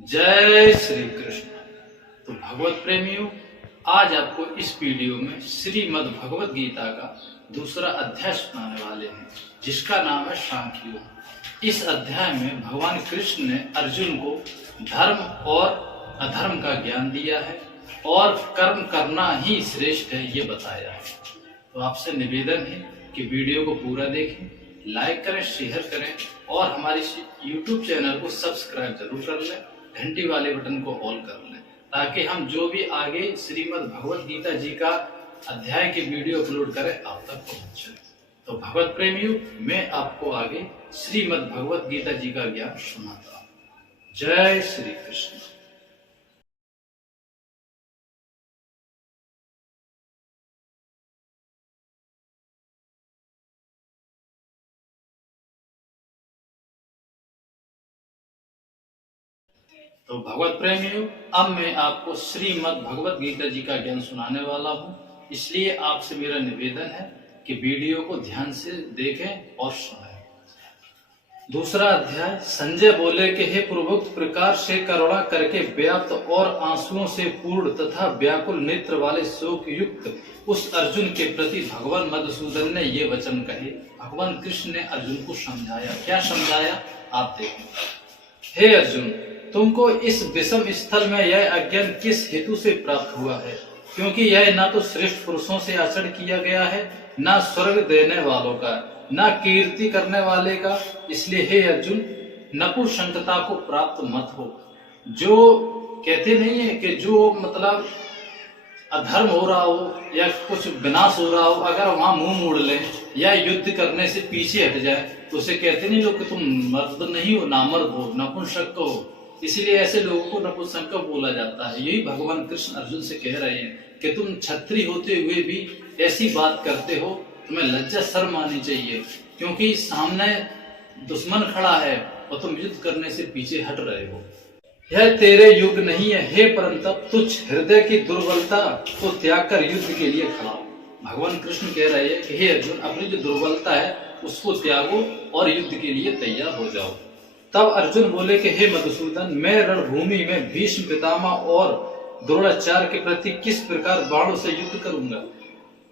जय श्री कृष्ण। तो भगवत प्रेमियों, आज आपको इस वीडियो में श्रीमद् भगवत गीता का दूसरा अध्याय सुनाने वाले हैं, जिसका नाम है सांख्य योग। इस अध्याय में भगवान कृष्ण ने अर्जुन को धर्म और अधर्म का ज्ञान दिया है और कर्म करना ही श्रेष्ठ है ये बताया है। तो आपसे निवेदन है कि वीडियो को पूरा देखें, लाइक करें, शेयर करें और हमारे YouTube चैनल को सब्सक्राइब जरूर कर लें, घंटी वाले बटन को ऑल कर लें, ताकि हम जो भी आगे श्रीमद् भगवत गीता जी का अध्याय के वीडियो अपलोड करें आप तक पहुंचे। तो भगवत प्रेमियों, मैं आपको आगे श्रीमद् भगवत गीता जी का ज्ञान सुनाता हूँ। जय श्री कृष्ण। तो भगवत प्रेमियों, अब मैं आपको श्रीमद् भगवत गीता जी का ज्ञान सुनाने वाला हूँ, इसलिए आपसे मेरा निवेदन है कि वीडियो को ध्यान से देखें और सुनें। दूसरा अध्याय। संजय बोले कि हे पूर्वोक्त प्रकार से करुणा करके व्याप्त और आंसुओं से पूर्ण तथा व्याकुल नेत्र वाले शोक युक्त उस अर्जुन के प्रति भगवान मधुसूदन ने ये वचन कहे। भगवान कृष्ण ने अर्जुन को समझाया। क्या समझाया आप देखें। हे अर्जुन, तुमको इस विषम स्थल में यह अज्ञान किस हेतु से प्राप्त हुआ है? क्योंकि यह ना तो श्रेष्ठ पुरुषों से आचरण किया गया है, ना स्वर्ग देने वालों का, ना कीर्ति करने वाले का। इसलिए हे अर्जुन, नपुंसकता को प्राप्त मत हो। जो कहते नहीं है कि जो मतलब अधर्म हो रहा हो या कुछ विनाश हो रहा हो, अगर वहां मुंह मोड़ ले या युद्ध करने से पीछे हट जाए तो उसे कहते नहीं लोग कि तुम मर्द नहीं हो, नामर्द हो, नपुंसक हो। इसीलिए ऐसे लोगों को नपुंसक बोला जाता है। यही भगवान कृष्ण अर्जुन से कह रहे हैं कि तुम क्षत्रिय होते हुए भी ऐसी बात करते हो, तुम्हें लज्जा शर्म आनी चाहिए, क्योंकि सामने दुश्मन खड़ा है और तुम युद्ध करने से पीछे हट रहे हो। यह तेरे युग नहीं है। हे परंतप, तुझ हृदय की दुर्बलता को त्याग कर युद्ध के लिए खड़ा हो। भगवान कृष्ण कह रहे हैं कि हे अर्जुन, अपनी जो दुर्बलता है उसको त्यागो और युद्ध के लिए तैयार हो जाओ। तब अर्जुन बोले कि हे मधुसूदन, मैं रणभूमि में भीष्म पितामह और द्रोणाचार्य के प्रति किस प्रकार बाणों से युद्ध करूंगा?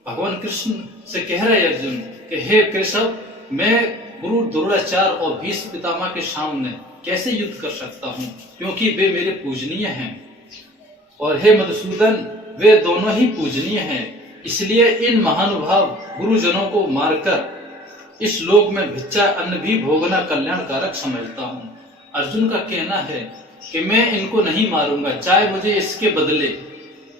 भगवान कृष्ण से कह रहे अर्जुन कि हे केशव, मैं गुरु द्रोणाचार्य और भीष्म पितामह के सामने कैसे युद्ध कर सकता हूँ, क्योंकि वे मेरे पूजनीय हैं। और हे मधुसूदन, वे दोनों ही पूजनीय हैं। इसलिए इन महानुभाव गुरुजनों को मारकर इस लोक में भिक्षा अन्न भी भोगना कल्याणकारक समझता हूँ। अर्जुन का कहना है कि मैं इनको नहीं मारूंगा, चाहे मुझे इसके बदले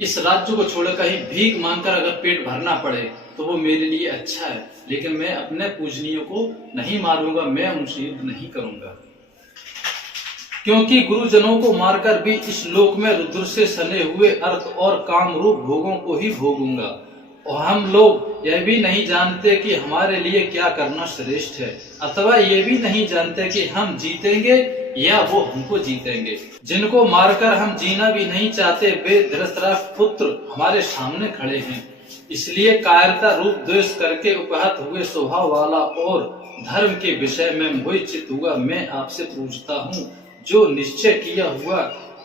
इस राज्य को छोड़कर कहीं भीख मांगकर अगर पेट भरना पड़े तो वो मेरे लिए अच्छा है, लेकिन मैं अपने पूजनीयों को नहीं मारूंगा, मैं उनसे युद्ध नहीं करूंगा। क्योंकि गुरुजनों को मारकर भी इस लोक में रुद्र से सने हुए अर्थ और काम रूप भोगों को ही भोगूंगा। और हम लोग यह भी नहीं जानते कि हमारे लिए क्या करना श्रेष्ठ है, अथवा ये भी नहीं जानते कि हम जीतेंगे या वो हमको जीतेंगे। जिनको मारकर हम जीना भी नहीं चाहते, वे धृतराष्ट्र पुत्र हमारे सामने खड़े हैं। इसलिए कायरता रूप द्वेष करके उपहत हुए स्वभाव वाला और धर्म के विषय में मोहित चित्त हुआ मैं आपसे पूछता हूँ, जो निश्चय किया हुआ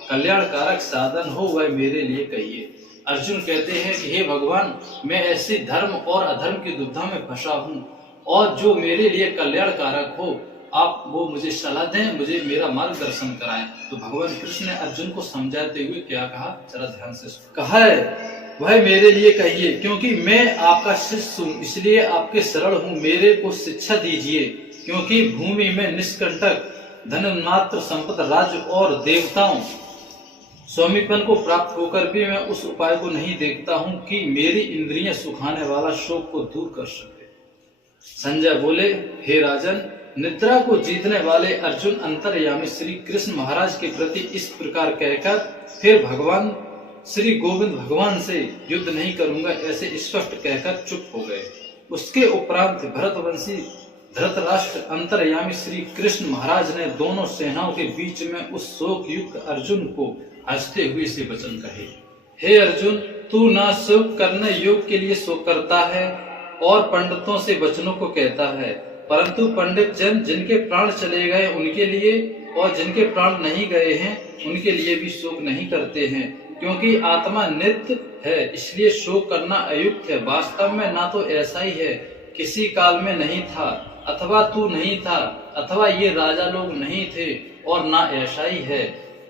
कल्याणकारक साधन हो वह मेरे लिए कहिए। अर्जुन कहते हैं कि हे भगवान, मैं ऐसे धर्म और अधर्म की दुविधा में फंसा हूँ, और जो मेरे लिए कल्याणकारक हो आप वो मुझे सलाह दें, मुझे मेरा मार्गदर्शन कराएं। तो भगवान कृष्ण ने अर्जुन को समझाते हुए क्या कहा, जरा ध्यान से कहा है, वह मेरे लिए कहिए, क्योंकि मैं आपका शिष्य हूँ, इसलिए आपके शरण हूँ। मेरे को शिक्षा दीजिए, क्योंकि भूमि में निष्कंटक धन मात्र संपत्ति राज्य और देवताओं स्वामीपन को प्राप्त होकर भी मैं उस उपाय को नहीं देखता हूँ कि मेरी इंद्रियां सुखाने वाला शोक को दूर कर सके। संजय बोले, हे राजन, निद्रा को जीतने वाले अर्जुन अंतर्यामी श्री कृष्ण महाराज के प्रति इस प्रकार कहकर फिर भगवान श्री गोविंद भगवान से युद्ध नहीं करूंगा ऐसे स्पष्ट कहकर चुप हो गए। उसके उपरांत भरतवंशी धृतराष्ट्र अंतर्यामी श्री कृष्ण महाराज ने दोनों सेनाओं के बीच में उस शोक युक्त अर्जुन को हंसते हुए से वचन कहे, हे अर्जुन, तू ना शोक करने योग के लिए शोक करता है और पंडितों से वचनों को कहता है, परंतु पंडित जन जिनके प्राण चले गए उनके लिए और जिनके प्राण नहीं गए हैं उनके लिए भी शोक नहीं करते हैं, क्योंकि आत्मा नित्य है, इसलिए शोक करना अयुक्त है। वास्तव में ना तो ऐसा ही है, किसी काल में नहीं था, अथवा तू नहीं था, अथवा ये राजा लोग नहीं थे, और ना ऐसा ही है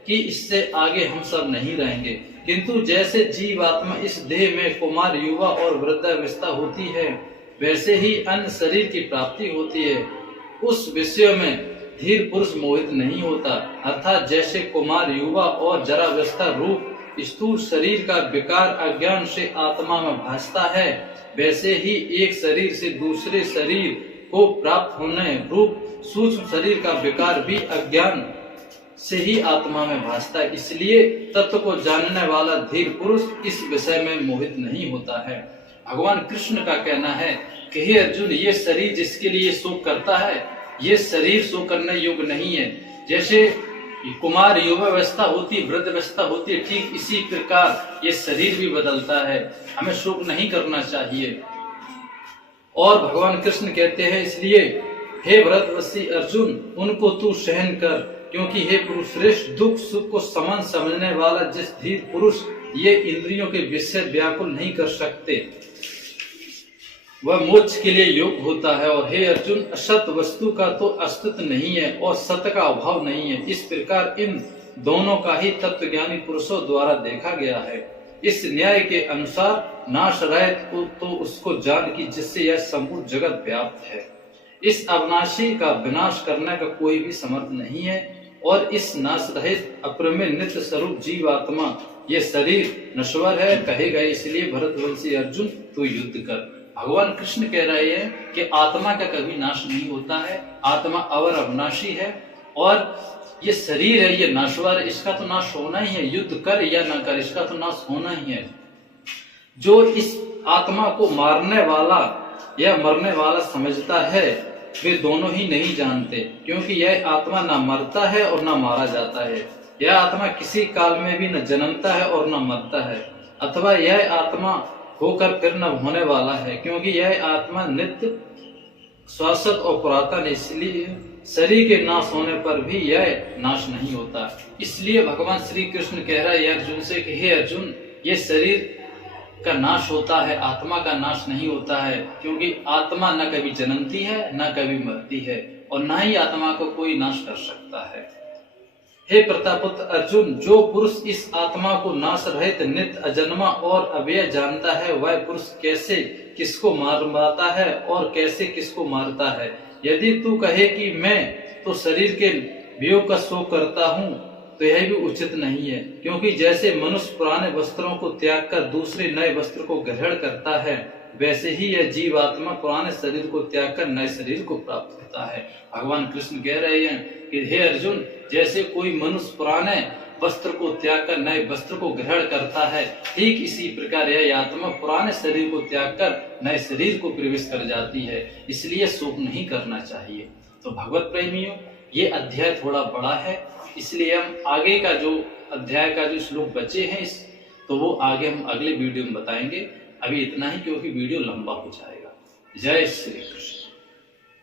कि इससे आगे हम सब नहीं रहेंगे। किंतु जैसे जीवात्मा इस देह में कुमार, युवा और वृद्धावस्था होती है, वैसे ही अन्य शरीर की प्राप्ति होती है। उस विषय में धीर पुरुष मोहित नहीं होता, अर्थात जैसे कुमार, युवा और जरावस्था रूप स्थूल शरीर का विकार अज्ञान से आत्मा में भासता है, वैसे ही एक शरीर से दूसरे शरीर को प्राप्त होने रूप सूक्ष्म शरीर का विकार भी अज्ञान से ही आत्मा में भासता है। इसलिए तत्व को जानने वाला धीर पुरुष इस विषय में मोहित नहीं होता है। भगवान कृष्ण का कहना है कि हे अर्जुन, ये शरीर जिसके लिए शोक करता है, ये शरीर शोक करने योग्य नहीं है। जैसे कुमार युवावस्था होती, वृद्धावस्था होती, ठीक इसी प्रकार ये शरीर भी बदलता है। हमें शोक नहीं करना चाहिए। और भगवान कृष्ण कहते हैं, इसलिए हे भरतवंशी अर्जुन, उनको तू सहन कर, क्योंकि हे पुरुष श्रेष्ठ, दुख सुख को समान समझने वाला जिस धीर पुरुष ये इंद्रियों के विषय व्याकुल नहीं कर सकते, वह मोक्ष के लिए योग्य होता है। और हे अर्जुन, असत वस्तु का तो अस्तित्व नहीं है और सत्य का अभाव नहीं है। इस प्रकार इन दोनों का ही तत्वज्ञानी पुरुषों द्वारा देखा गया है। इस न्याय के अनुसार नाश रहित को तो उसको जान की जिससे यह संपूर्ण जगत व्याप्त है। इस अविनाशी का विनाश करने का कोई भी समर्थ नहीं है, और इस नाश रहित अप्रमेय नित्य स्वरूप जीवात्मा ये शरीर नश्वर है कहे गए। इसलिए भरतवंशी अर्जुन, तू युद्ध कर। भगवान कृष्ण कह रहे हैं कि आत्मा का कभी नाश नहीं होता है, आत्मा अवर अविनाशी है, और ये शरीर है, ये नश्वर है, इसका तो नाश होना ही है। युद्ध कर या न कर, इसका तो नाश होना ही है। जो इस आत्मा को मारने वाला या मरने वाला समझता है, वे दोनों ही नहीं जानते, क्योंकि यह आत्मा न मरता है और न मारा जाता है। यह आत्मा किसी काल में भी न जन्मता है और न मरता है, अथवा यह आत्मा होकर फिर न होने वाला है, क्योंकि यह आत्मा नित्य शाश्वत और पुरातन, इसलिए शरीर के नाश होने पर भी यह नाश नहीं होता। इसलिए भगवान श्री कृष्ण कह रहा है अर्जुन से कि हे अर्जुन, ये शरीर का नाश होता है, आत्मा का नाश नहीं होता है, क्योंकि आत्मा न कभी जन्मती है न कभी मरती है, और न ही आत्मा को कोई नाश कर सकता है। हे प्रतापुत्र अर्जुन, जो पुरुष इस आत्मा को नाश रहित नित्य अजन्मा और अव्यय जानता है, वह पुरुष कैसे किसको मारता है और कैसे किसको मारता है। यदि तू कहे कि मैं तो शरीर के वियोग का शोक करता हूँ, तो यह भी उचित नहीं है, क्योंकि जैसे मनुष्य पुराने वस्त्रों को त्याग कर दूसरे नए वस्त्र को ग्रहण करता है, वैसे ही यह जीवात्मा पुराने शरीर को त्याग कर नए शरीर को प्राप्त होता है। भगवान कृष्ण कह रहे हैं कि हे अर्जुन, जैसे कोई मनुष्य पुराने वस्त्र को त्याग कर नए वस्त्र को ग्रहण करता है, ठीक इसी प्रकार यह आत्मा पुराने शरीर को त्याग कर नए शरीर को प्रवेश कर जाती है। इसलिए शोक नहीं करना चाहिए। तो भगवत प्रेमियों, ये अध्याय थोड़ा बड़ा है, इसलिए हम आगे का जो अध्याय का जो श्लोक बचे हैं तो वो आगे हम अगले वीडियो में बताएंगे। अभी इतना ही, क्योंकि वीडियो लंबा हो जाएगा। जय श्री कृष्ण।